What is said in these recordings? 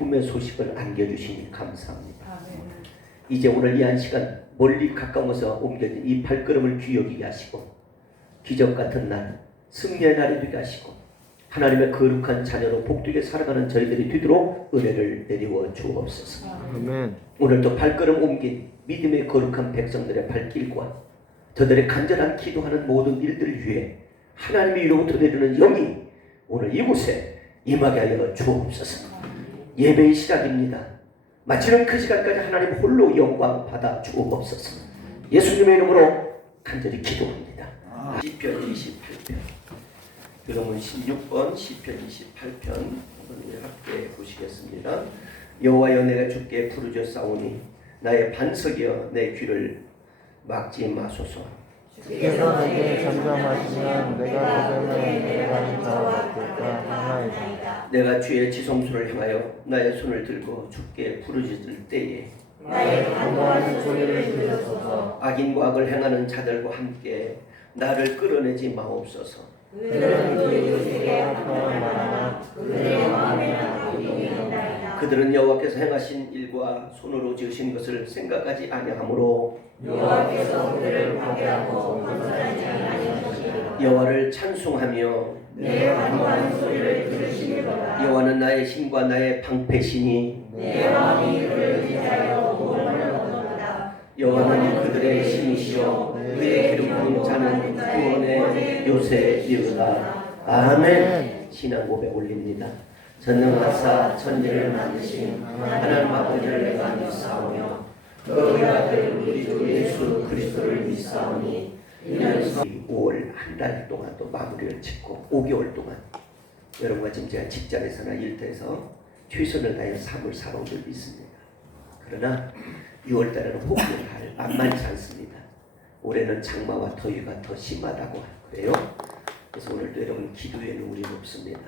기쁨의 소식을 안겨주시니 감사합니다. 이제 오늘 이 한 시간 멀리 가까워서 옮겨진 이 발걸음을 귀여게 하시고 기적 같은 날, 승리의 날이 되게 하시고 하나님의 거룩한 자녀로 복되게 살아가는 저희들이 되도록 은혜를 내리워 주옵소서. 아멘. 오늘도 발걸음 옮긴 믿음의 거룩한 백성들의 발길과 저들의 간절한 기도하는 모든 일들 위해 하나님의 위로부터 내리는 영이 오늘 이곳에 임하게 하여 주옵소서. 예배의 시작입니다. 마치는 그 시간까지 하나님 홀로 영광 받아 주옵소서. 예수님의 이름으로 간절히 기도합니다. 시편 28편 여러분 16번 시편 28편 오늘 함께 보시겠습니다. 여호와여 내가 주께 부르짖사오니 나의 반석이여 내 귀를 막지 마소서. 주께서 내게 잠잠하시면 내가 도전에 내려가는 자와 같을까 하나이다. 내가 주의 지성소를 향하여 나의 손을 들고 주께 부르짖을 때에 나의 간구하는 소리를 들으소서. 악인과 악을 행하는 자들과 함께 나를 끌어내지 마옵소서. 그들은 그 이웃에게 합당한 말하나 그들의 마음에는 악이 있나이다. 그들은 여호와께서 행하신 일과 손으로 지으신 것을 생각하지 아니하므로 여호와께서 그들을 파괴하고 건설하지 아니하시리로다. 여호와를 찬송하며 내 간구하는 소리를 들으시리로다. 여호와는 나의 힘과 나의 방패시니 내 마음이 그를 기다려 구원을 얻는다. 여호와는 그들의 힘이시요 그의 기름 부은 자는 구원의 요새이로다. 아멘. 신앙 고백 올립니다. 전능하사 천지를 만드신 하나님 아버지를 내가 믿사오며 그의 아들 우리 주 예수 그리스도를 믿사오니 이는 5월 한 달 동안 또 마무리를 짓고 5개월 동안 여러분과 지금 제가 직장에서나 일터에서 최선을 다해 삶을 살아온 줄 믿습니다. 그러나 6월 달에는 혹독할 만만치 않습니다. 올해는 장마와 더위가 더 심하다고 그래요. 그래서 오늘도 여러분 기도에는 우리는 없습니다.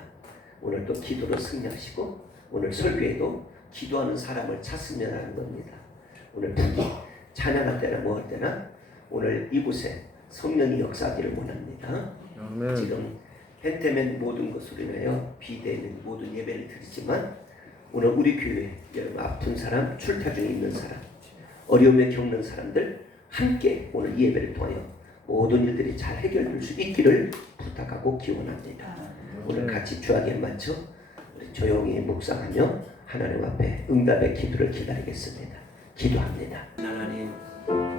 오늘 또 기도로 승리하시고 오늘 설교에도 기도하는 사람을 찾으면 하는 겁니다. 오늘 특히 찬양할 때나 뭐 할 때나 오늘 이곳에 성령이 역사하기를 원합니다. 아멘. 지금 펜테멘 모든 것으로 인하여 비대면 모든 예배를 드리지만 오늘 우리 교회 여러분 아픈 사람, 출타 중에 있는 사람, 어려움에 겪는 사람들 함께 오늘 이 예배를 통하여 모든 일들이 잘 해결될 수 있기를 부탁하고 기원합니다. 오늘 같이 주하기에 맞춰 우리 조용히 묵상하며 하나님 앞에 응답의 기도를 기다리겠습니다. 기도합니다. 하나님,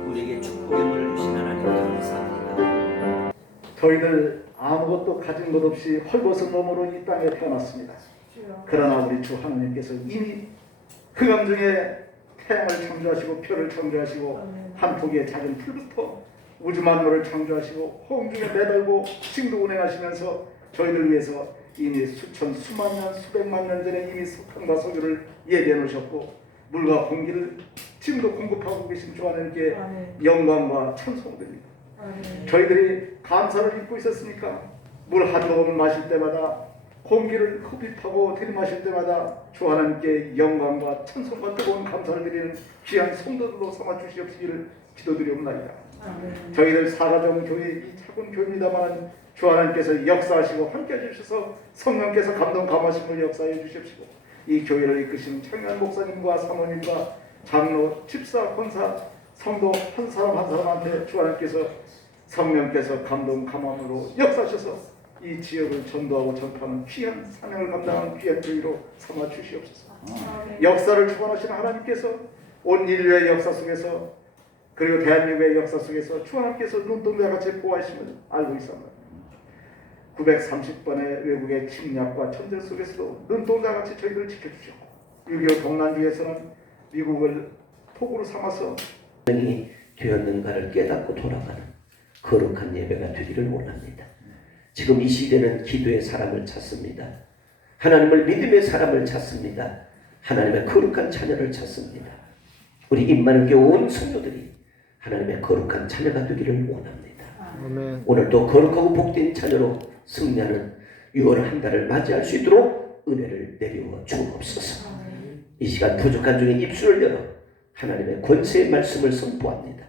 우리에게 축복의 물을 주신 하나님 감사합니다. 저희들 아무것도 가진 것 없이 헐벗은 몸으로 이 땅에 태어났습니다. 그러나 우리 주 하나님께서 이미 흑암 중에 태양을 창조하시고 별을 창조하시고 한 폭의 작은 풀부터 우주 만물을 창조하시고 호응 중에 매달고 지금도 운행하시면서 저희를 위해서 이미 수천 수만 년 수백만 년 전에 이미 석탄과 석유를 예비해 놓으셨고 물과 공기를 지금도 공급하고 계신 주 하나님께 영광과 찬송드립니다. 저희들이 감사를 잊고 있었으니까 물 한 모금 마실 때마다 공기를 흡입하고 들이마실 때마다 주 하나님께 영광과 찬송과 뜨거운 감사를 드리는 귀한 성도들로 삼아 주시옵시기를 기도드리옵나이다. 저희들 사가정 교회 이 작은 교회입니다만 주 하나님께서 역사하시고 함께해 주셔서 성령께서 감동 감화심을 역사해 주십시오. 이 교회를 이끄시는 청년 목사님과 사모님과 장로, 집사, 권사, 성도 한 사람 한 사람한테 주 하나님께서 성령께서 감동 감화로 역사하셔서 이 지역을 전도하고 전파하는 귀한 사명을 감당하는 귀한 교회로 삼아 주시옵소서. 역사를 주관하시는 하나님께서 온 인류의 역사 속에서 그리고 대한민국의 역사 속에서 주 하나님께서 눈동자 같이 보호하심을 알고 있습니다. 930번의 외국의 침략과 전쟁 속에서도 눈동자 같이 저희들을 지켜주셨고 6.25 동란주에서는 미국을 포구로 삼아서 이 되었는가를 깨닫고 돌아가는 거룩한 예배가 되기를 원합니다. 지금 이 시대는 기도의 사람을 찾습니다. 하나님을 믿음의 사람을 찾습니다. 하나님의 거룩한 자녀를 찾습니다. 우리 임마는 교회 온 성도들이 하나님의 거룩한 자녀가 되기를 원합니다. 아멘. 오늘도 거룩하고 복된 자녀로 승리하는 6월 한 달을 맞이할 수 있도록 은혜를 내리워 주옵소서. 이 시간 부족한 중에 입술을 열어 하나님의 권세의 말씀을 선포합니다.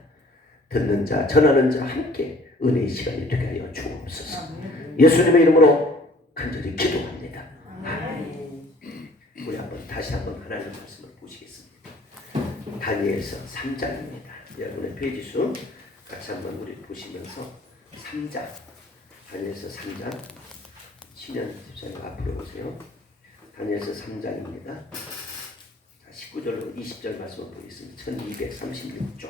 듣는 자, 전하는 자 함께 은혜의 시간이 되게 하여 주옵소서. 예수님의 이름으로 간절히 기도합니다. 아멘. 우리 다시 한번 하나님 말씀을 보시겠습니다. 다니엘서 3장입니다. 여러분의 페이지 수 같이 한번 우리 보시면서 3장, 다니엘서 3장, 신현 집사님 앞으로 오세요. 다니엘서 3장입니다. 19절로 20절 말씀을 보겠습니다. 1236쪽,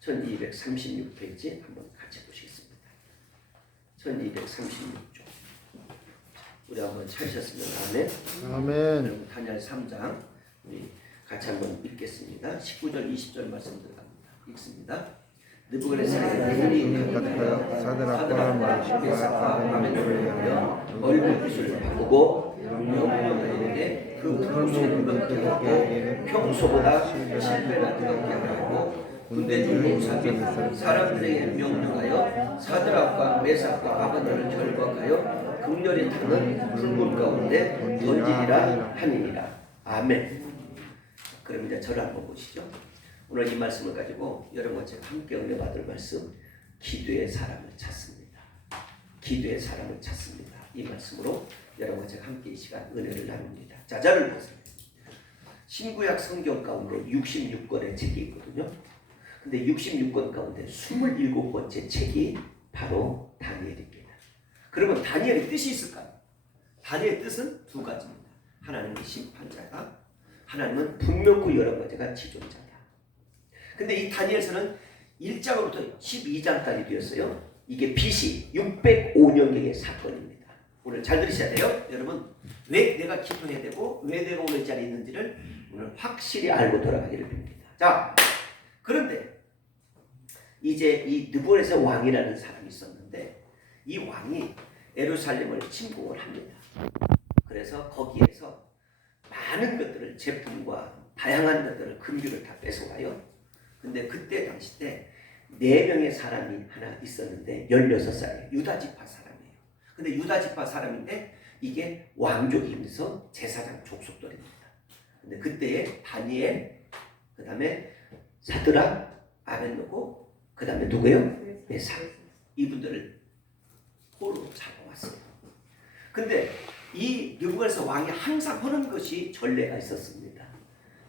1236페이지 한번 같이 보시겠습니다. 1236쪽. 우리 한번 찾으셨으면 아멘. 아멘. 다니엘 3장 우리 같이 한번 읽겠습니다. 19절 20절 말씀 들어갑니다. 읽습니다. 느부갓네살이 눈이 같아요. 사드락과 메삭과 아벤노를 향하여 얼굴빛을 바꾸고 명령하였는데 그 불꽃을 뜨겁게 하고 평소보다 10배나 뜨겁게 하고 군대 중 용사및 사람들에게 명령하여 사드락과 메삭과 아벤노를 결박하여 극렬히 타는 불문 가운데 던지리라 하니니라. 아멘. 그럼 이제 저를 한번 보시죠. 오늘 이 말씀을 가지고 여러분과 제가 함께 은혜 받을 말씀, 기도의 사람을 찾습니다. 기도의 사람을 찾습니다. 이 말씀으로 여러분과 제가 함께 이 시간 은혜를 나눕니다. 자자를 보세요. 신구약 성경 가운데 66권의 책이 있거든요. 근데 66권 가운데 27번째 책이 바로 다니엘입니다. 그러면 다니엘의 뜻이 있을까요? 다니엘의 뜻은 두 가지입니다. 하나님은 심판자다. 하나님은 분명히 여러 가지가 지존자다. 근데 이 다니엘서는 1장부터 12장까지 되었어요. 이게 BC 605년경의 사건입니다. 오늘 잘 들으셔야 돼요. 여러분, 왜 내가 기도해야 되고 왜 내가 오늘 이 자리에 있는지를 오늘 확실히 알고 돌아가기를 빕니다. 자, 그런데 이제 이 느부갓네살 왕이라는 사람이 있었는데 이 왕이 예루살렘을 침공을 합니다. 그래서 거기에서 많은 것들을, 제품과 다양한 것들을, 금규를 다 뺏어가요. 근데 그때 당시 때 4명의 사람이 하나 있었는데 16살이에요. 유다지파 사람이에요. 근데 유다지파 사람인데 이게 왕족이면서 제사장 족속들입니다. 근데 그때에 다니엘, 그 다음에 사드락, 아벤노고, 그 다음에 누구예요? 메삭. 이분들을 포로 잡아왔어요. 근데 이 느부갓네살 왕이 항상 하는 것이 전례가 있었습니다.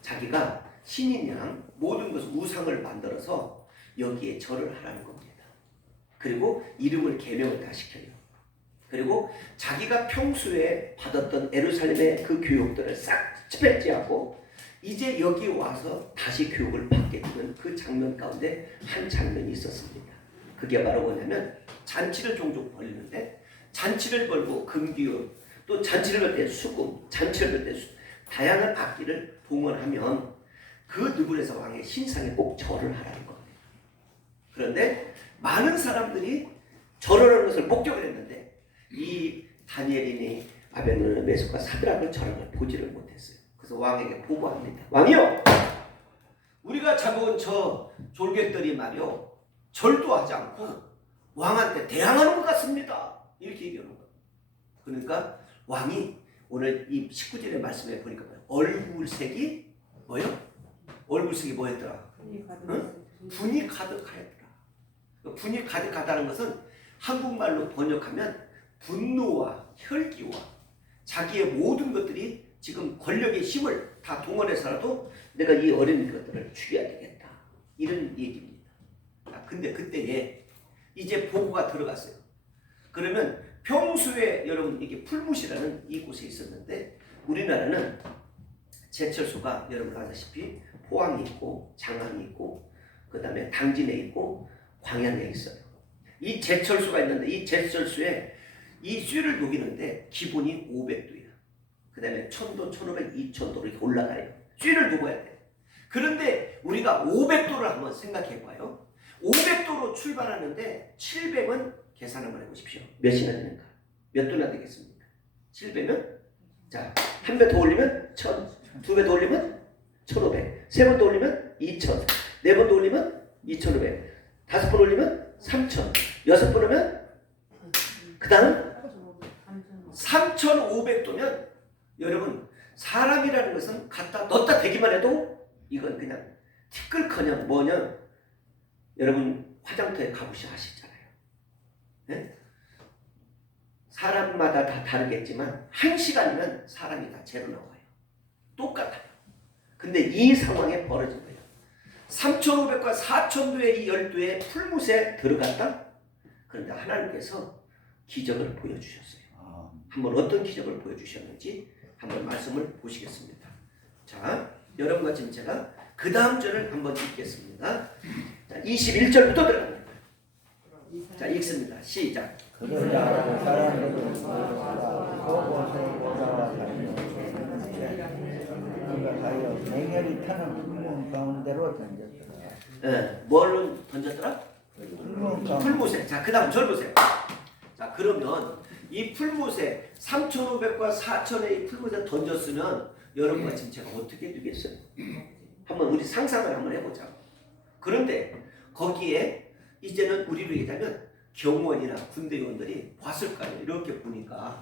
자기가 신인 양 모든 것을 우상을 만들어서 여기에 절을 하라는 겁니다. 그리고 이름을 계명을 다 시켜요. 그리고 자기가 평소에 받았던 예루살렘의 그 교육들을 싹 배제하고 이제 여기 와서 다시 교육을 받게 되는 그 장면 가운데 한 장면이 있었습니다. 그게 바로 뭐냐면 잔치를 종종 벌리는데 잔치를 벌고 금기요, 또 잔치를 걸 때 수금, 잔치를 걸 때 다양한 악기를 동원하면 그 느부갓네살 왕의 신상에 꼭 절을 하라는 겁니다. 그런데 많은 사람들이 절을 하는 것을 목격을 했는데 이 다니엘이니 아벤노니 메삭과 사드락을 절하는 걸 보지를 못했어요. 그래서 왕에게 보고합니다. 왕이요, 우리가 잡아온 저 졸개들이 말이요 절도 하지 않고 왕한테 대항하는 것 같습니다. 이렇게 얘기하는 거예요. 그러니까 왕이 오늘 이 19절의 말씀에 보니까 얼굴색이 뭐요? 얼굴색이 뭐였더라? 응? 분이 가득하였더라. 분이 가득하다는 것은 한국말로 번역하면 분노와 혈기와 자기의 모든 것들이 지금 권력의 힘을 다 동원해서라도 내가 이 어린 것들을 죽여야 되겠다. 이런 얘기입니다. 근데 그때에 이제 보고가 들어갔어요. 그러면 평소에 여러분 이게 풀무시라는 이곳에 있었는데 우리나라는 제철소가 여러분 아시다시피 포항이 있고 장안이 있고 그 다음에 당진에 있고 광양에 있어요. 이 제철소가 있는데 이 제철소에 이 쇠를 녹이는데 기본이 500도예요. 그 다음에 1000도, 1500, 2000도로 이렇게 올라가요. 쇠를 녹여야 돼요. 그런데 우리가 500도를 한번 생각해 봐요. 500도로 출발하는데 700은 계산 한번 해보십시오. 몇이나 되는가? 몇 도나 되겠습니까? 700은? 자, 한 배 더 올리면 1000, 두 배 더 올리면 1500, 세 번 더 올리면 2000, 네 번 더 올리면 2500, 다섯 번 올리면 3000, 여섯 번 오면 그 다음 3500도면 여러분 사람이라는 것은 갖다 넣었다 대기만 해도 이건 그냥 티끌커녕 뭐냐 여러분 화장터에 가보시 아시잖아요. 네? 사람마다 다 다르겠지만 1시간이면 사람이 다 제로 나와요. 똑같아요. 근데 이 상황에 벌어진 거예요. 3,500과 4,000도의 이 열두에 풀무에 들어갔다. 그런데 하나님께서 기적을 보여주셨어요. 한번 어떤 기적을 보여주셨는지 한번 말씀을 보시겠습니다. 자, 여러분과 지금 제가 그 다음 절을 한번 읽겠습니다. 자, 21절부터 들어갑니다. 자, 읽습니다. 시작. 그러자 사람들은 속옷을 보다와 생각하여 맹렬히 타는 불문 가운데로 던졌더라. 뭘로 던졌더라? 불문 가운데. 풀무새. 자, 그 다음 절 보세요. 자, 그러면 이 풀무새 3,500과 4,000의 이 풀무새 던졌으면 여러분과 지금 제가 어떻게 되겠어요? 한번 우리 상상을 한번 해보자. 그런데 거기에 이제는 우리로 얘기하면 경호원이나 군대요원들이 봤을 거 아니에요. 이렇게 보니까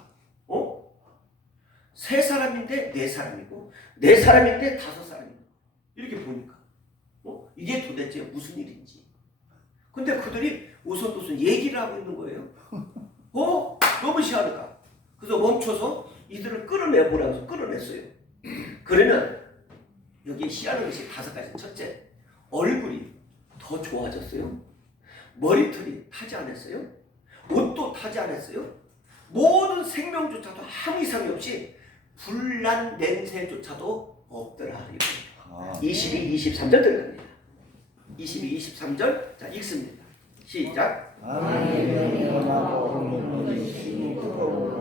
세 사람인데 네 사람이고 네 사람인데 다섯 사람이고 이렇게 보니까 이게 도대체 무슨 일인지. 근데 그들이 오손도손 얘기를 하고 있는 거예요. 너무 희한하다. 그래서 멈춰서 이들을 끌어내보라고 해서 끌어냈어요. 그러면 여기 희한한 것이 다섯 가지. 첫째, 얼굴이 더 좋아졌어요. 머리털이 타지 않았어요. 옷도 타지 않았어요. 모든 생명조차도 아무 이상이 없이 불난 냄새조차도 없더라. 22, 23절 들어갑니다. 22, 23절 자 읽습니다. 시작. 아멘이 일어나고 신이 두려워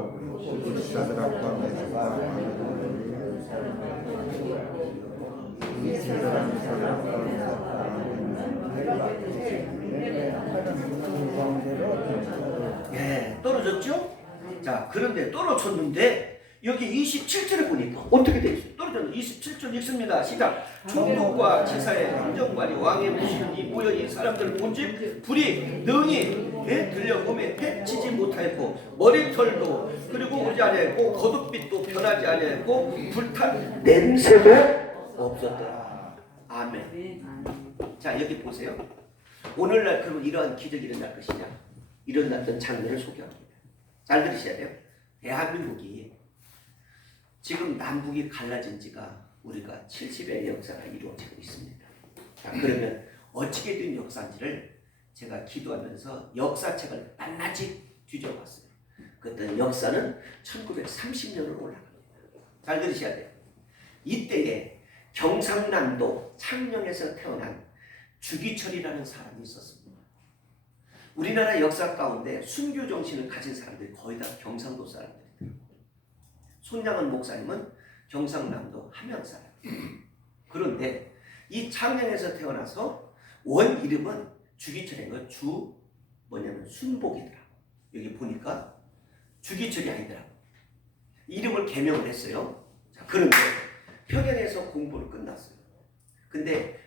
떨어졌죠? 자, 그런데 떨어졌는데 여기 27절에 보니까 어떻게 되어 있어요? 떨어졌는데 27절 읽습니다. 시작. 총독과 지사의 행정관이 왕의 모시는 이 모여 이 사람들을 본즉 불이 능히 들려 몸에 해치지 못하였고 머리털도 그리고 오지 아니하였고 겉옷빛도 변하지 아니하였고 불탄 냄새도 없었더라. 아멘. 자, 여기 보세요. 오늘날 그러면 이러한 기적이 일어날 것이냐? 일어났던 장면을 소개합니다. 잘 들으셔야 돼요. 대한민국이 지금 남북이 갈라진 지가 우리가 70의 역사가 이루어지고 있습니다. 자, 그러면 어떻게 된 역사인지를 제가 기도하면서 역사책을 낱낱이 뒤져봤어요. 그때 역사는 1930년으로 올라갑니다. 잘 들으셔야 돼요. 이때에 경상남도 창녕에서 태어난 주기철이라는 사람이 있었습니다. 우리나라 역사 가운데 순교 정신을 가진 사람들이 거의 다 경상도 사람들이에요. 손양은 목사님은 경상남도 함양 사람. 그런데 이 창녕에서 태어나서 원 이름은 주기철인 주 뭐냐면 순복이더라. 여기 보니까 주기철이 아니더라. 이름을 개명을 했어요. 자, 그런데 평양에서 공부를 끝났어요. 근데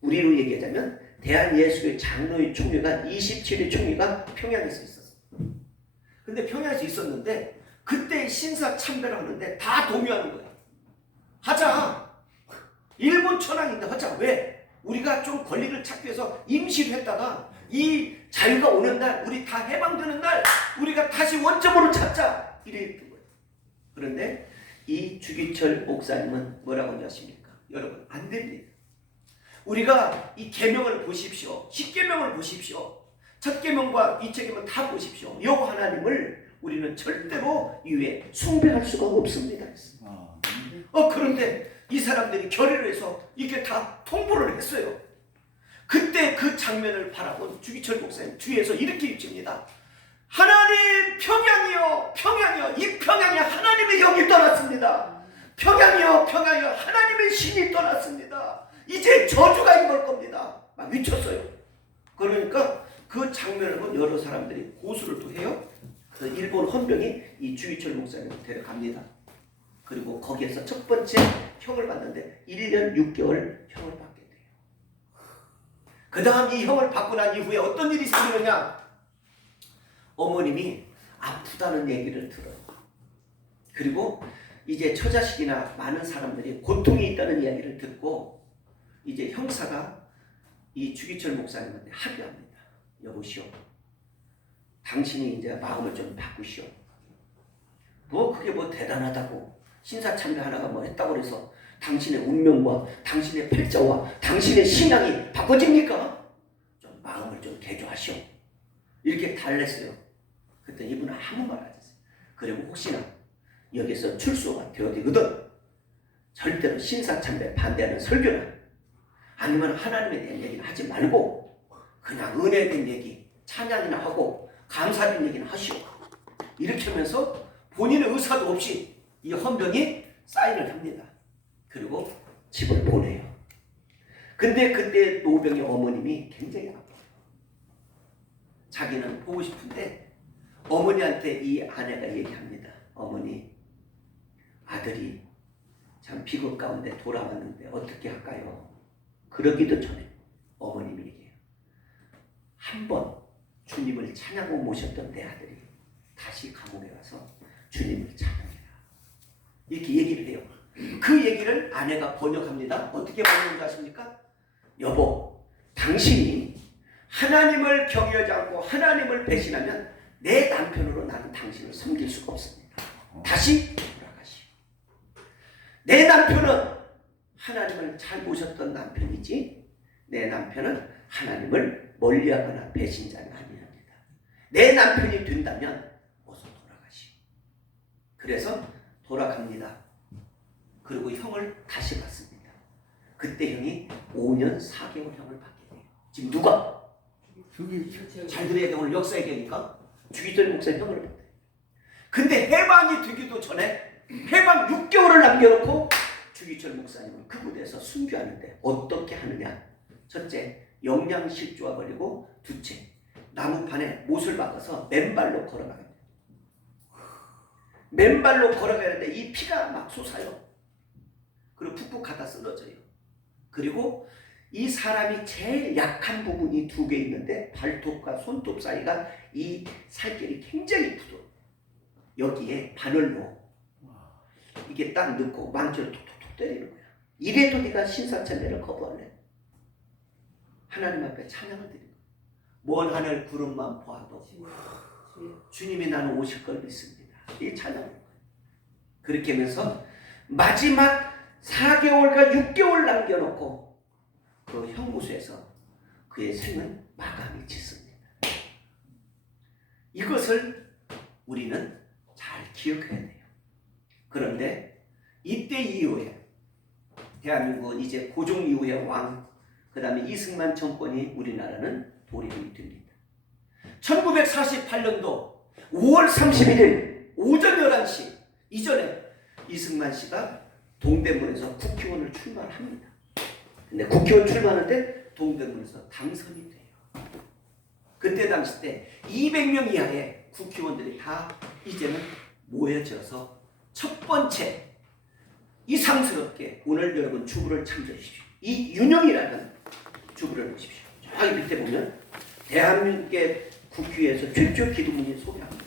우리로 얘기하자면 대한예수교회 장로회 총회가 27회 총회가 평양에서 있었어요. 근데 평양에서 있었는데 그때 신사 참배를 하는데 다 동요하는 거야. 하자. 일본 천황인데 하자. 왜? 우리가 좀 권리를 찾기 위해서 임시를 했다가 이 자유가 오는 날 우리 다 해방되는 날 우리가 다시 원점으로 찾자. 이랬던 거예요. 그런데 이 주기철 목사님은 뭐라고 하십니까? 여러분 안 됩니다. 우리가 이 계명을 보십시오. 10계명을 보십시오. 첫 계명과 이째 계명 다 보십시오. 여호와 하나님을 우리는 절대로 이외에 숭배할 수가 없습니다. 그런데 이 사람들이 결의를 해서 이렇게 다 통보를 했어요. 그때 그 장면을 바라본 주기철 목사님 뒤에서 이렇게 외칩니다. 하나님 평양이여 평양이여 이 평양에 하나님의 영이 떠났습니다. 평양이여 평양이여 하나님의 신이 떠났습니다. 이제 저주가 임할 겁니다. 막 미쳤어요. 그러니까 그 장면을 본 여러 사람들이 고수를 또 해요. 그래서 일본 헌병이 이 주기철 목사님을 데려갑니다. 그리고 거기에서 첫 번째 형을 받는데 1년 6개월 형을 받게 돼요. 그 다음 이 형을 받고 난 이후에 어떤 일이 생기느냐? 어머님이 아프다는 얘기를 들어요. 그리고 이제 처자식이나 많은 사람들이 고통이 있다는 이야기를 듣고 이제 형사가 이 주기철 목사님한테 합의합니다. 여보시오, 당신이 이제 마음을 좀 바꾸시오. 그게 뭐 대단하다고 신사참배 하나가 뭐 했다고 그래서 당신의 운명과 당신의 팔자와 당신의 신앙이 바꿔집니까? 좀 마음을 좀 개조하시오. 이렇게 달랬어요. 그때 이분은 아무 말 안 했어요. 그리고 혹시나 여기서 출소가 되어지거든 절대로 신사참배 반대하는 설교나 아니면 하나님에 대한 얘기는 하지 말고 그냥 은혜에 대한 얘기, 찬양이나 하고 감사에 대한 얘기는 하시오. 이렇게 하면서 본인의 의사도 없이 이 헌병이 사인을 합니다. 그리고 집을 보내요. 근데 그때 노병의 어머님이 굉장히 아파요. 자기는 보고 싶은데 어머니한테 이 아내가 얘기합니다. 어머니, 아들이 참 비극 가운데 돌아왔는데 어떻게 할까요? 그러기도 전에 어머님이 얘기해요. 한번 주님을 찬양하고 모셨던 내 아들이 다시 감옥에 가서 주님을 찬양해라. 이렇게 얘기를 해요. 그 얘기를 아내가 번역합니다. 어떻게 번역하는지 아십니까? 여보, 당신이 하나님을 경외하지 않고 하나님을 배신하면 내 남편으로 나는 당신을 섬길 수가 없습니다. 다시 돌아가시오. 내 남편은 하나님을 잘 모셨던 남편이지 내 남편은 하나님을 멀리하거나 배신자는 아니랍니다. 내 남편이 된다면 어서 돌아가시오. 그래서 돌아갑니다. 그리고 형을 다시 받습니다. 그때 형이 5년 4개월 형을 받게 돼요. 지금 누가? 잘 들어야 돼. 오늘 역사 얘기하니까 주기철 목사 형을 받아요. 근데 해방이 되기도 전에 해방 6개월을 남겨놓고 주기철 목사님은 그 무대에서 순교하는데 어떻게 하느냐? 첫째, 영양실조가 걸리고 둘째, 나무판에 못을 박아서 맨발로 걸어가요. 맨발로 걸어가는데 이 피가 막 솟아요. 그리고 푹푹 갖다 쓰러져요. 그리고 이 사람이 제일 약한 부분이 2개 있는데 발톱과 손톱 사이가 이 살결이 굉장히 부드러워요. 여기에 바늘로 이게 딱 넣고 망치로 톡톡톡 때리는 거야. 이래도 네가 신사참배를 거부할래? 하나님 앞에 찬양을 드리는 거야. 먼 하늘 구름만 보아도 주님이 나는 오실 걸 믿습니다. 이 찬양을 거야. 그렇게 하면서 마지막 4개월과 6개월 남겨놓고 그 형무소에서 그의 생은 마감이 짓습니다. 이것을 우리는 잘 기억해야 돼요. 그런데 이때 이후에 대한민국은 이제 고종 이후의 왕, 그 다음에 이승만 정권이 우리나라는 돌입이 됩니다. 1948년도 5월 31일 오전 11시 이전에 이승만 씨가 동대문에서 국회의원을 출마합니다. 근데 국회의원 출마하는데 동대문에서 당선이 돼요. 그때 당시 때 200명 이하의 국회의원들이 다 이제는 모여져서 첫 번째 이상스럽게 오늘 여러분 주부를 참조하십시오. 이 윤영이라는 주부를 보십시오. 저기 밑에 보면 대한민국의 국회에서 최초 기도문이 소개합니다.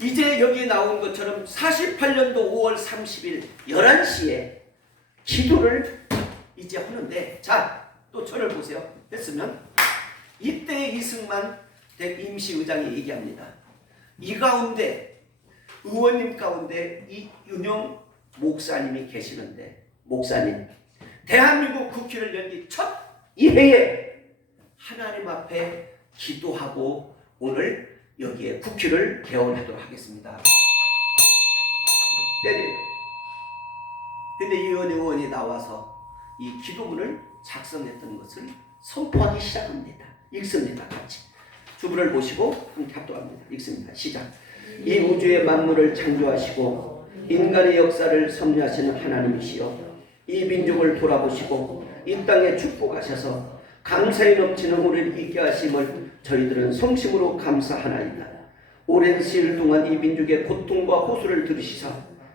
이제 여기 나온 것처럼 48년도 5월 30일 11시에 기도를 이제 하는데 자, 또 저를 보세요. 했으면 이때 이승만 임시의장이 얘기합니다. 이 가운데 의원님 가운데 이 윤영 목사님이 계시는데 목사님 대한민국 국회를 열기 첫 이 해에 하나님 앞에 기도하고 오늘 여기에 국회를 개원하도록 하겠습니다. 때려요. 근데 이 의원이 나와서 이 기도문을 작성했던 것을 선포하기 시작합니다. 읽습니다. 같이. 주부를 보시고 함께 합독합니다. 읽습니다. 시작. 이 우주의 만물을 창조하시고 인간의 역사를 섭리하시는 하나님이시여 이 민족을 돌아보시고 이 땅에 축복하셔서 감사에 넘치는 우리를 있게 하심을 저희들은 성심으로 감사하나이다. 오랜 시일 동안 이 민족의 고통과 호소를 들으시사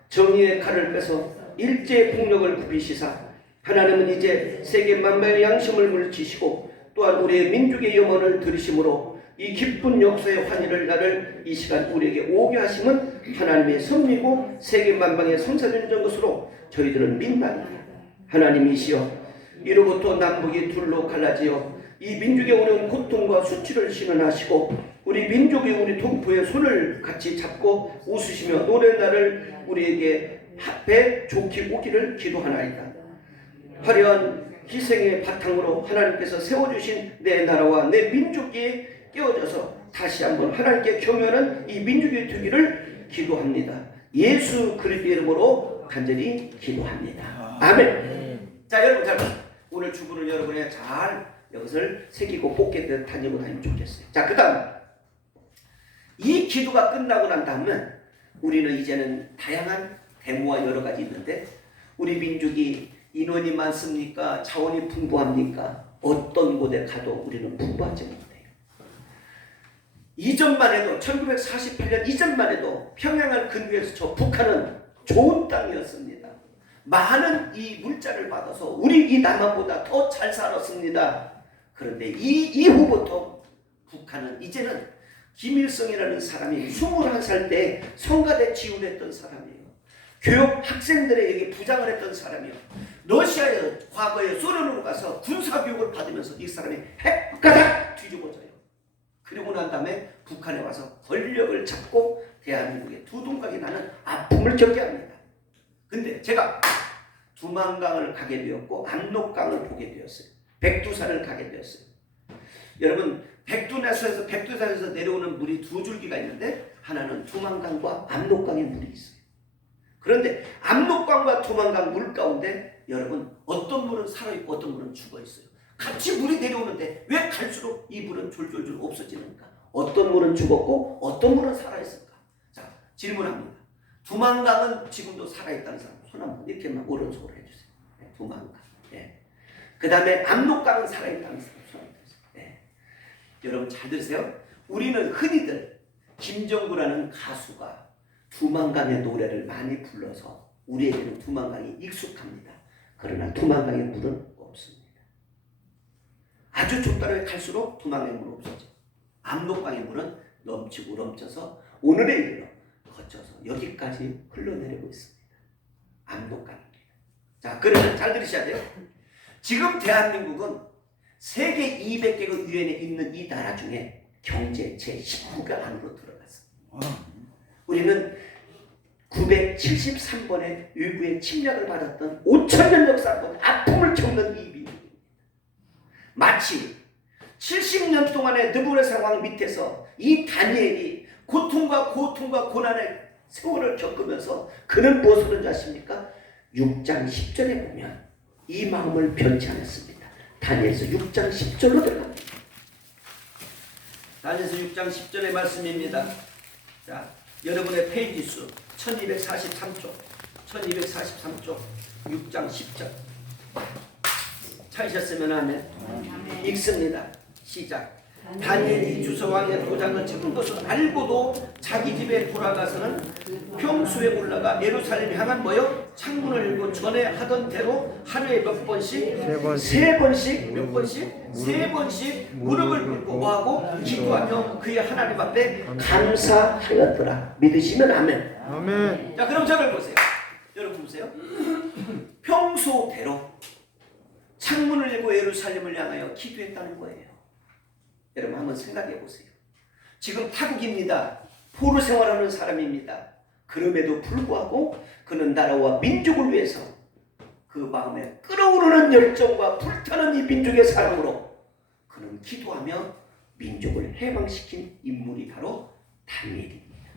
정의의 칼을 빼서 일제의 폭력을 굽이시사 하나님은 이제 세계 만방의 양심을 물리치시고 또한 우리의 민족의 염원을 들으심으로 이 기쁜 역사의 환희를 나를 이 시간 우리에게 오게 하심은 하나님의 섭리고 세계 만방의 성사전인 것으로 저희들은 믿나이다. 하나님이시여 이로부터 남북이 둘로 갈라지어 이 민족의 어려운 고통과 수치를 신원하시고 우리 민족이 우리 동포의 손을 같이 잡고 웃으시며 노래 날을 우리에게 앞에 좋게 오기를 기도하나이다. 화려한 희생의 바탕으로 하나님께서 세워주신 내 나라와 내 민족이 깨어져서 다시 한번 하나님께 경외하는 이 민족이 되기를 기도합니다. 예수 그리스도의 이름으로 간절히 기도합니다. 아멘. 자, 여러분 잘 보세요. 오늘 주부를 여러분이 잘 이것을 새기고 뽑게 다니고 다니면 좋겠어요. 자, 그 다음 이 기도가 끝나고 난 다음은 우리는 이제는 다양한 데모가 여러 가지 있는데, 우리 민족이 인원이 많습니까? 자원이 풍부합니까? 어떤 곳에 가도 우리는 풍부하지 못해요. 이전만 해도 1948년 이전만 해도 평양을 근교해서 저 북한은 좋은 땅이었습니다. 많은 이 물자를 받아서 우리 이 남한보다 더 잘 살았습니다. 그런데 이 이후부터 북한은 이제는 김일성이라는 사람이 21살 때 성가대 지원했던 사람이에요. 교육 학생들에게 부장을 했던 사람이에요. 러시아에 과거에 소련으로 가서 군사교육을 받으면서 이 사람이 핵가닥 뒤집어져요. 그리고 난 다음에 북한에 와서 권력을 잡고 대한민국에 두동강이 나는 아픔을 겪게 합니다. 근데 제가 두만강을 가게 되었고 압록강을 보게 되었어요. 백두산을 가게 되었어요. 여러분, 백두산에서 내려오는 물이 두 줄기가 있는데 하나는 두만강과 압록강의 물이 있어요. 그런데 압록강과 두만강 물 가운데 여러분 어떤 물은 살아있고 어떤 물은 죽어있어요. 같이 물이 내려오는데 왜 갈수록 이 물은 졸졸졸 없어지는가? 어떤 물은 죽었고 어떤 물은 살아있을까? 자, 질문합니다. 두만강은 지금도 살아있다는 사람 손 한번 이렇게만 오른손으로 해주세요. 네, 두만강. 네. 그 다음에 압록강은 살아있다는 사람 손 한번 해주세요. 네. 여러분 잘 들으세요. 우리는 흔히들 김정구라는 가수가 두만강의 노래를 많이 불러서 우리에게는 두만강이 익숙합니다. 그러나 두만강의 물은 없습니다. 아주 좁다르게 갈수록 두만강의 물은 없어져. 압록강의 물은 넘치고 넘쳐서 오늘에 이르러 거쳐서 여기까지 흘러내리고 있습니다. 압록강입니다. 자, 그러면 잘 들으셔야 돼요. 지금 대한민국은 세계 200개국 유엔에 있는 이 나라 중에 경제 제19개 안으로 들어갔습니다. 우리는 973번의 일부의 침략을 받았던 5,000년 역사권 아픔을 겪는 이 민족입니다. 마치 70년 동안의 느부갓네살 왕 밑에서 이 다니엘이 고통과 고난의 세월을 겪으면서 그는 무엇을 하는지 아십니까? 6장 10절에 보면 이 마음을 변치 않았습니다. 다니엘서 6장 10절로 들어갑니다. 다니엘서 6장 10절의 말씀입니다. 자, 여러분의 페이지 수 1243쪽 6장 10절 찾으셨으면 하면 읽습니다. 시작. 다니엘이 주서왕의 도장을 찍은 것을 알고도 자기 집에 돌아가서는 평소에 올라가 예루살렘 향한 뭐요? 창문을 열고 전에 하던 대로 하루에 몇 번씩? 세 번씩 무릎을 꿇고 뭐하고? 기도하며 그의 하나님 앞에 감사하였더라. 믿으시면 아멘. 아멘. 자, 그럼 저를 보세요. 여러분 보세요. 평소대로 창문을 열고 예루살렘을 향하여 기도했다는 거예요. 여러분 한번 생각해 보세요. 지금 타국입니다. 포로 생활하는 사람입니다. 그럼에도 불구하고 그는 나라와 민족을 위해서 그 마음에 끓어오르는 열정과 불타는 이 민족의 사랑으로 그는 기도하며 민족을 해방시킨 인물이 바로 다니엘입니다.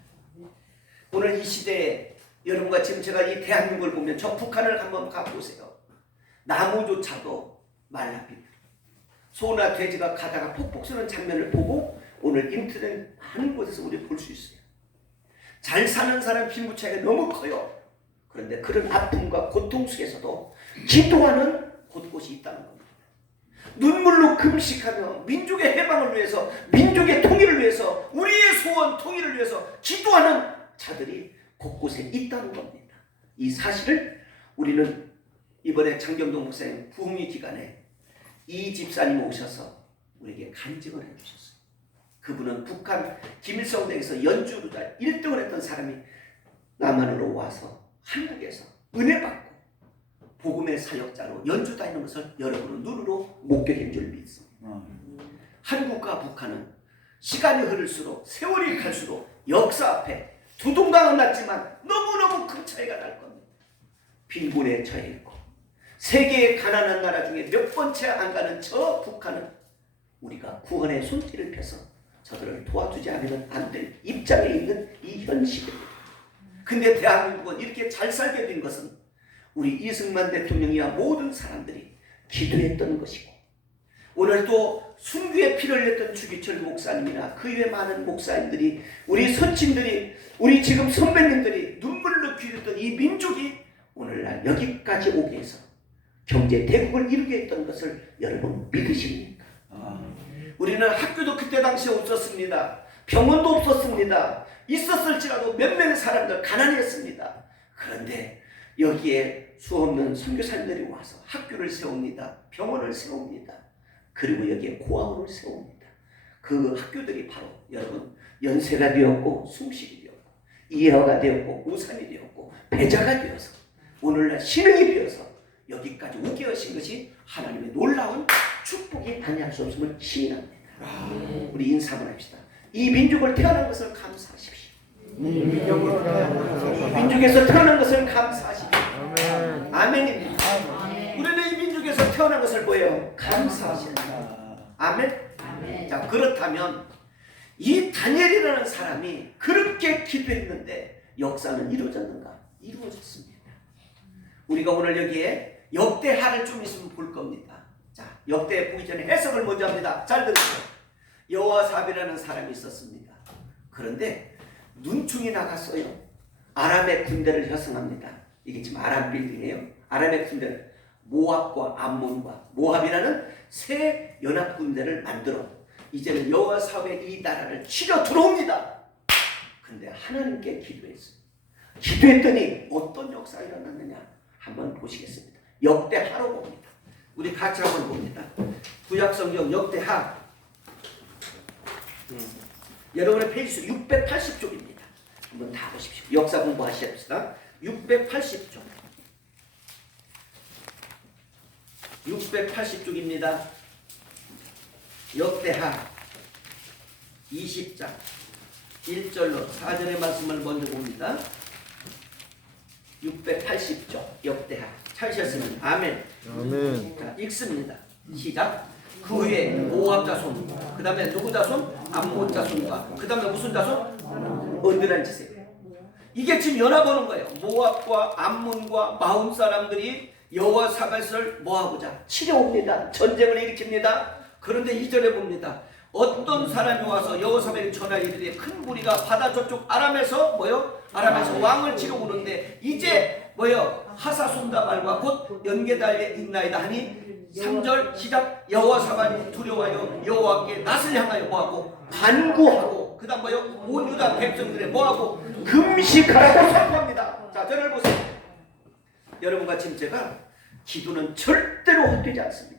오늘 이 시대에 여러분과 지금 제가 이 대한민국을 보면 저 북한을 한번 가보세요. 나무조차도 말라비고 소나 돼지가 가다가 폭폭 쓰는 장면을 보고 오늘 인터넷 많은 곳에서 우리 볼 수 있어요. 잘 사는 사람 貧富차이가 너무 커요. 그런데 그런 아픔과 고통 속에서도 기도하는 곳곳이 있다는 겁니다. 눈물로 금식하며 민족의 해방을 위해서, 민족의 통일을 위해서, 우리의 소원 통일을 위해서 기도하는 자들이 곳곳에 있다는 겁니다. 이 사실을 우리는 이번에 장경동 목사님 부흥회 기간에 이 집사님 오셔서 우리에게 간증을 해주셨어요. 그분은 북한 김일성 댁에서 연주로자 1등을 했던 사람이 남한으로 와서 한국에서 은혜 받고 복음의 사역자로 연주 다니는 것을 여러분은 눈으로 목격한 줄 믿습니다. 한국과 북한은 시간이 흐를수록 세월이 갈수록 역사 앞에 두동강은 났지만 너무너무 큰 차이가 날 겁니다. 빈곤에 처해 있고 세계의 가난한 나라 중에 몇 번째 안 가는 저 북한은 우리가 구원의 손길을 펴서 저들을 도와주지 않으면 안 될 입장에 있는 이 현실입니다. 근데 대한민국은 이렇게 잘 살게 된 것은 우리 이승만 대통령이야 모든 사람들이 기도했던 것이고 오늘도 순교의 피를 흘렸던 주기철 목사님이나 그 외 많은 목사님들이 우리 선친들이 우리 지금 선배님들이 눈물로 기도했던 이 민족이 오늘날 여기까지 오게 해서 경제 대국을 이루게 했던 것을 여러분 믿으십니까? 우리는 학교도 그때 당시에 없었습니다. 병원도 없었습니다. 있었을지라도 몇 명의 사람들 가난했습니다. 그런데 여기에 수없는 선교사님들이 와서 학교를 세웁니다. 병원을 세웁니다. 그리고 여기에 고아원을 세웁니다. 그 학교들이 바로 여러분 연세가 되었고 숭실이 되었고 이해화가 되었고 우산이 되었고 배자가 되어서 오늘날 신흥이 되어서 여기까지 오게 하신 것이 하나님의 놀라운 축복이 아니할 수 없음을 시인합니다. 우리 인사 한번 합시다. 이 민족을 태어난 것을 감사하십시오. 민족에서 태어난 것을 감사하십시오. 아멘입니다. 우리는 이 민족에서 태어난 것을 뭐예요? 감사하십니다. 아멘. 자, 그렇다면 이 다니엘이라는 사람이 그렇게 기도했는데 역사는 이루어졌는가? 이루어졌습니다. 우리가 오늘 여기에 역대하를 좀 있으면 볼 겁니다. 자, 역대 보기 전에 해석을 먼저 합니다. 잘 들으세요. 여호와삽이라는 사람이 있었습니다. 그런데 눈충이 나갔어요. 아람의 군대를 형성합니다. 이게 지금 아람 빌딩이에요. 아람의 군대를 모압과 암몬과 모압이라는 새 연합 군대를 만들어 이제는 여호와삽의 이 나라를 치려 들어옵니다. 근데 하나님께 기도했어요. 기도했더니 어떤 역사가 일어났느냐 한번 보시겠습니다. 역대하로 봅니다. 우리 같이 한번 봅니다. 구약성경 역대하 여러분의 페이지 수 680쪽입니다. 한번 다 보십시오. 역사 공부하시합시다. 680쪽 680쪽입니다. 역대하 20장 1절로 4절의 말씀을 먼저 봅니다. 680쪽 역대하 찾으셨으면 아멘. 아멘. 자, 읽습니다. 시작. 그 후에 모압 자손, 그 다음에 누구 자손? 암몬 자손과 그 다음에 무슨 자손? 언드란 짓이에요. 이게 지금 연합하는 거예요. 모압과 암몬과 마온 사람들이 여호와삽을 뭐하고자 치려옵니다. 전쟁을 일으킵니다. 그런데 2절에 봅니다. 어떤 사람이 와서 여호와삽에게 전하여 이르되 큰 무리가 바다 저쪽 아람에서 뭐요? 아람에서 왕을 치러 오는데 이제 뭐요? 하사손다발과 곧 연게달에 있나이다 하니 3절 시작. 여호와삽이 두려워하여 여호와께 낯을 향하여 뭐하고 간구하고 그 다음 뭐요? 온 유다 백성들의 뭐하고 금식하라고 선포합니다. 자, 저를 보세요. 여러분과 지금 제가 기도는 절대로 헛되지 않습니다.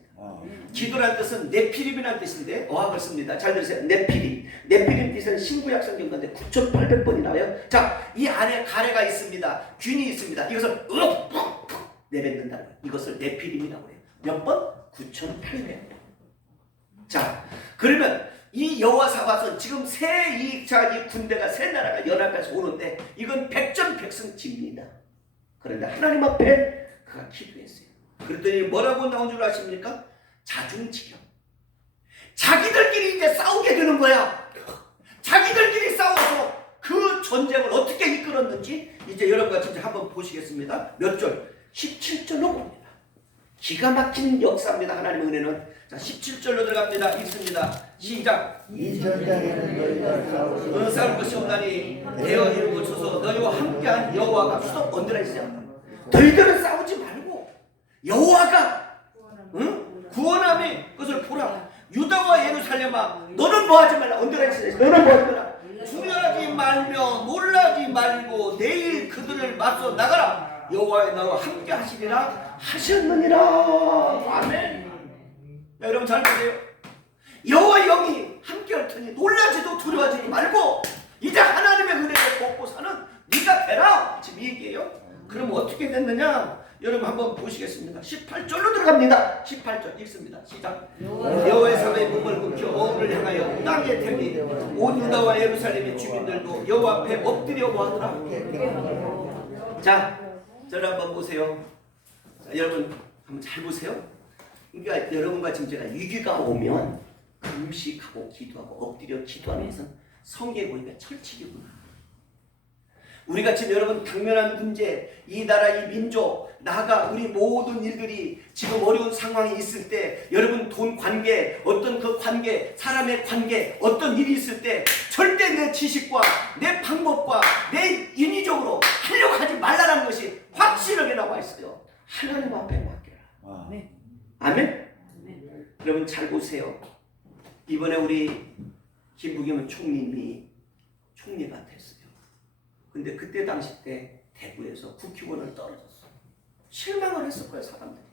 기도란 뜻은 네피림이라는 뜻인데 어학을 씁니다. 잘 들으세요. 네피림. 네피림 뜻은 신구약 성경 가운데 9,800번이 나와요. 자, 이 안에 가래가 있습니다. 균이 있습니다. 이것을 푹푹 내뱉는다는 거예요. 이것을 네피림이라고 해요. 몇 번? 9,800번. 자, 그러면 이 여호와사밧은 지금 이 군대가 새 나라가 연합해서 오는데 이건 백전백승집니다. 그런데 하나님 앞에 그가 기도했어요. 그랬더니 뭐라고 나온 줄 아십니까? 자중지경. 자기들끼리 이제 싸우게 되는 거야. 자기들끼리 싸워서 그 전쟁을 어떻게 이끌었는지 이제 여러분과 진짜 한번 보시겠습니다. 몇 절? 17절로 봅니다. 기가 막힌 역사입니다. 하나님의 은혜는. 자, 17절로 들어갑니다. 읽습니다. 시작. 이 전쟁에는 너희가 싸울 것이 없나니 되어 이루고 서서 너희와 함께한 여호와가 수석 언제나 있어요. 너희들은 싸우지 말고 여호와가 구원함이 그것을 보라. 유다와 예루살렘아 너는 뭐하지 말라. 언제나 있어요. 너는 뭐하지 말라. 두려워하지 말며 놀라지 말고 내일 그들을 맞서 나가라. 여호와의 나와 함께 하시리라 하셨느니라. 아멘. 자, 여러분 잘 보세요. 여호와 영이 함께 할 테니 놀라지도 두려워하지 말고 이제 하나님의 은혜를 벗고 사는 네가 되라. 지금 이 얘기예요. 그럼 어떻게 됐느냐? 여러분 한번 보시겠습니다. 18절로 들어갑니다. 18절 읽습니다. 시작. 여호와의 사의 몸을 굽혀 어음을 향하여 땅에 대니 온 유다와 예루살렘의 주민들도 여호와 앞에 엎드려 모하더라. 자, 저를 한번 보세요. 자, 여러분 한번 잘 보세요. 그러니까 여러분과 지금 제가 위기가 오면 금식하고 기도하고 엎드려 기도하는 것은 성경에 보니까 철칙이구나. 우리가 지금 여러분 당면한 문제, 이 나라, 이 민족, 나아가 우리 모든 일들이 지금 어려운 상황이 있을 때, 여러분 돈 관계, 어떤 그 관계, 사람의 관계, 어떤 일이 있을 때 절대 내 지식과 내 방법과 내 인위적으로 하려고 하지 말라는 것이 확실하게 나와 있어요. 하나님 앞에 맡겨라. 아멘? 여러분 잘 보세요. 이번에 우리 김부겸 총리님이 총리가 됐어요. 근데 그때 당시 때 대구에서 국회의원을 떨어졌어. 실망을 했을 거예요, 사람들이.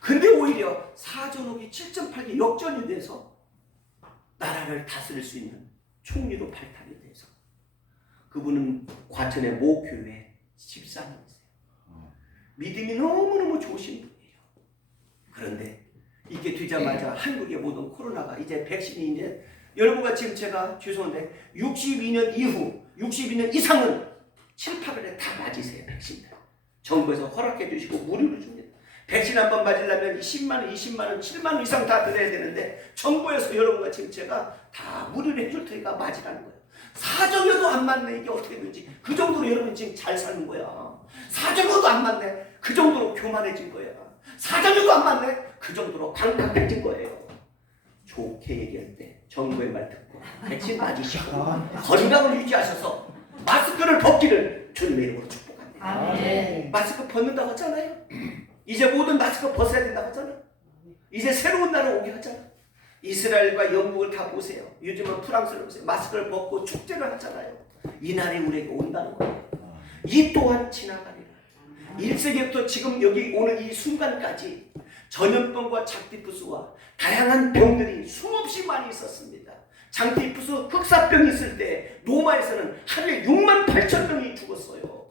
근데 오히려 4전옥이 7.8개 역전이 돼서 나라를 다스릴 수 있는 총리로 발탁이 돼서 그분은 과천의 모교회 집사님이세요. 믿음이 너무너무 좋으신 분이에요. 그런데 이게 되자마자 한국의 모든 코로나가 이제 백신이 이제 여러분과 지금 제가 죄송한데 62년 이후 62년 이상은 7, 8월에 다 맞으세요. 백신을 정부에서 허락해 주시고 무료로 줍니다. 백신 한번 맞으려면 10만 원, 20만 원, 7만 원 이상 다 드려야 되는데 정부에서 여러분과 지금 제가 다 무료로 해줄 테니까 맞으라는 거예요. 사정여도 안 맞네. 이게 어떻게 되는지 그 정도로 여러분이 지금 잘 사는 거야. 사정여도 안 맞네. 그 정도로 교만해진 거야. 사정여도 안 맞네. 그 정도로 강팍해진 거예요. 좋게 얘기할 때 정부의 말 듣고 백신 맞으시고 건강을 유지하셔서 마스크를 벗기를 주님의 이름으로 축복합니다. 아멘. 마스크 벗는다고 하잖아요. 이제 모든 마스크 벗어야 된다고 하잖아요. 이제 새로운 날을 오게 하잖아. 이스라엘과 영국을 다 보세요. 요즘은 프랑스를 보세요. 마스크를 벗고 축제를 하잖아요. 이 날이 우리에게 온다는 거예요. 이 또한 지나가리라. 1세기부터 지금 여기 오는 이 순간까지 전염병과 작디푸스와 다양한 병들이 수없이 많이 있었습니다. 장티푸스 흑사병이 있을 때 로마에서는 하루에 6만 8천 명이 죽었어요.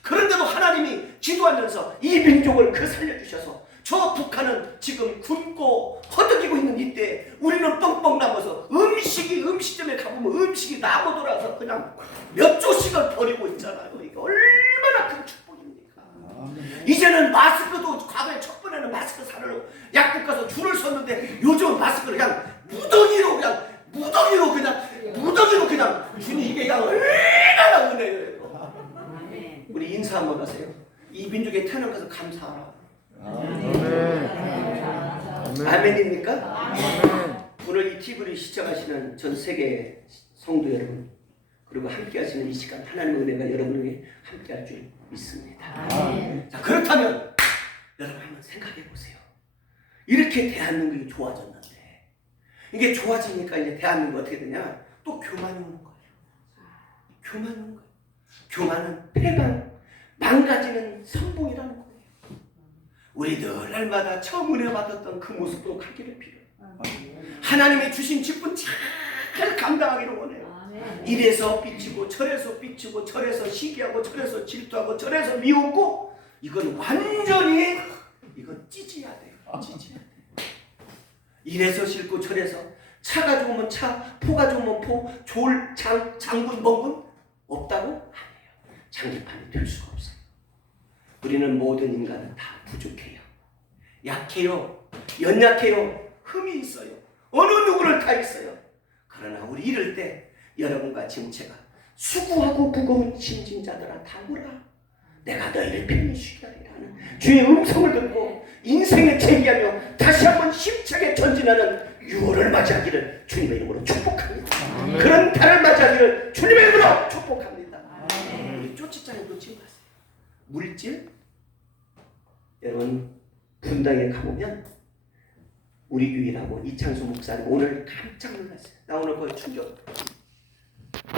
그런데도 하나님이 기도하면서 이 민족을 살려주셔서 저 북한은 지금 굶고 허덕이고 있는 이때 우리는 뻥뻥 남아서 음식점에 가보면 음식이 나무더라서 그냥 몇 조씩을 버리고 있잖아요. 이게 얼마나 큰 축복입니까? 이제는 마스크도 과거에 첫 번에는 마스크 사러 약국 가서 줄을 섰는데 요즘은 마스크를 그냥 무더기로 그냥 주니 이게 그냥 얼마나 은혜예요. 우리 인사 한번 하세요. 이 민족에 태어난 것을 감사하라. 아멘입니까? 오늘 이 TV를 시청하시는 전 세계 성도 여러분, 그리고 함께 하시는 이 시간 하나님의 은혜가 여러분에게 함께 할 줄 믿습니다. 자, 그렇다면 여러분 한번 생각해 보세요. 이렇게 대한민국이 좋아졌는데 이게 좋아지니까 이제 대한민국 어떻게 되냐? 또 교만이 오는 거예요. 교만이 오는 거예요. 교만은 패망, 망가지는 선봉이라는 거예요. 우리 늘 날마다 처음 은혜 받았던 그 모습으로 가기를 빌어요. 하나님의 주신 직분 잘 감당하기를 원해요. 이래서 삐치고 저래서 삐치고 저래서 시기하고 저래서 질투하고 저래서 미우고 이건 완전히 이건 찢어야 돼요. 찢어야 돼요. 이래서 싫고 저래서 차가 좋으면 차, 포가 좋으면 포, 장군 멍군 없다고? 아니에요. 장기판이 될 수가 없어요. 우리는 모든 인간은 다 부족해요. 약해요. 연약해요. 흠이 있어요. 어느 누구를 다 있어요. 그러나 우리 이럴 때 여러분과 지금 제가 수고하고 무거운 짐진 자들아 다 오라. 내가 너희를 편히 쉬게 하리라는 주의 음성을 듣고 인생에 재기하며 다시 한번 힘차게 전진하는 6월을 맞이하기를 주님의 이름으로 축복합니다. 그런 달을 맞이하기를 주님의 이름으로 축복합니다. 우리 쫓지자에 놓지 마세요. 물질, 여러분 분당에 가보면 우리 교회라고 이창수 목사님 오늘 깜짝 놀랐어요. 나 오늘 거의 충격.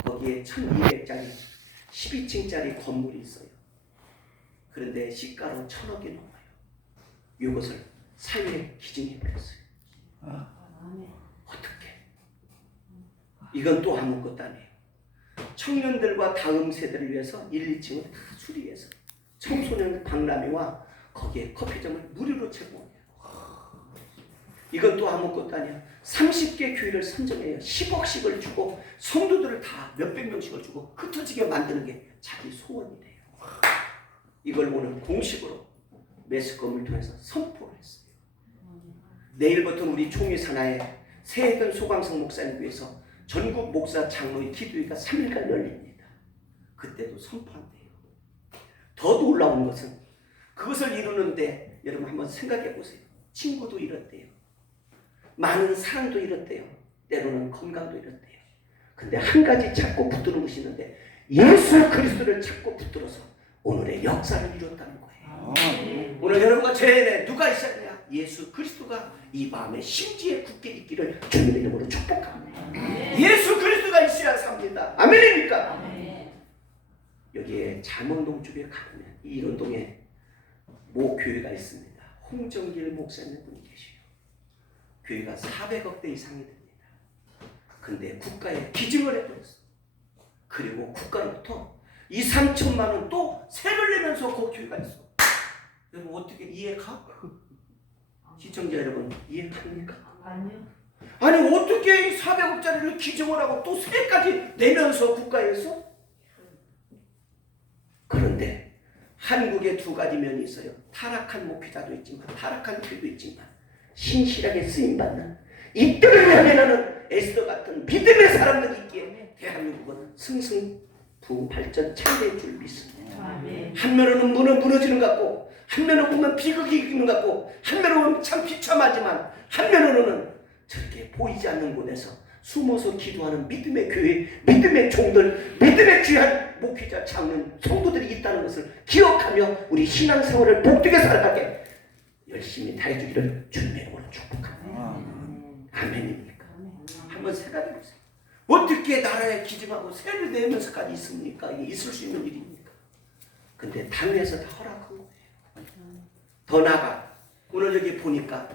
거기에 1200짜리 12층짜리 건물이 있어요. 그런데 시가로 1,000억이 넘어요. 이것을 사회에 기증해버렸어요. 어떻게? 이건 또 아무것도 아니에요. 청년들과 다음 세대를 위해서 1, 2층을 다 수리해서 청소년 박람회와 거기에 커피점을 무료로 제공해요. 이건 또 아무것도 아니야. 30개 교회를 선정해요. 10억씩을 주고 성도들을 다 몇백 명씩을 주고 흩어지게 만드는 게 자기 소원이래요. 이걸 오늘 공식으로 매스컴을 통해서 선포를 했어요. 내일부터 우리 총회 산하에 새해던 소강성 목사님 위해서 전국 목사 장로의 기도회가 3일간 열립니다. 그때도 선포한대요. 더 놀라운 것은 그것을 이루는데 여러분 한번 생각해 보세요. 친구도 이렇대요. 많은 사랑도 이렇대요. 때로는 건강도 이렇대요. 근데 한 가지 찾고 붙들으시는데 예수 그리스도를 찾고 붙들어서 오늘의 역사를 이뤘다는 거예요. 오늘 여러분과 제 안에 누가 있었냐? 예수 그리스도가 이 마음에 심지에 굳게 있기를 주님의 이름으로 축복합니다. 예수 그리스도가 있어야 삽니다. 아멘입니까? 여기에 잠원동 쪽에 가면 이 이론동에 모 교회가 있습니다. 홍정길 목사님 분이 계셔요. 교회가 400억대 이상이 됩니다. 근데 국가에 기증을 해버렸어. 그리고 국가로부터 2, 3천만 원 또 세를 내면서 그 교회가 있어. 여러분 어떻게 이해가? 시청자 여러분 이해합니까? 아니요. 아니 어떻게 400억짜리를 기증을 하고 또 세까지 내면서 국가에서? 그런데 한국에 두 가지 면이 있어요. 타락한 목회자도 있지만 타락한 교회도 있지만 신실하게 쓰임받는 이때를 향해나는 에스더 같은 믿음의 사람들이 있기에 대한민국은 승승부발전 잘 될 줄 믿습니다. 한 면으로는 무너지는 것 같고 한 면으로 보면 비극이 있는 것 같고 한 면으로 보면 참 비참하지만 한 면으로는 저렇게 보이지 않는 곳에서 숨어서 기도하는 믿음의 교회, 믿음의 종들, 믿음의 귀한 목회자, 장로님, 성도들이 있다는 것을 기억하며 우리 신앙생활을 복되게 살아가게 열심히 다해주기를 주님의 이름으로 축복합니다. 아멘입니까? 한번 생각해보세요. 어떻게 나라에 기증하고 세를 내면서까지 있습니까? 이게 있을 수 있는 일입니까? 근데 당에서 다 허락한 거예요. 더 나아가 오늘 여기 보니까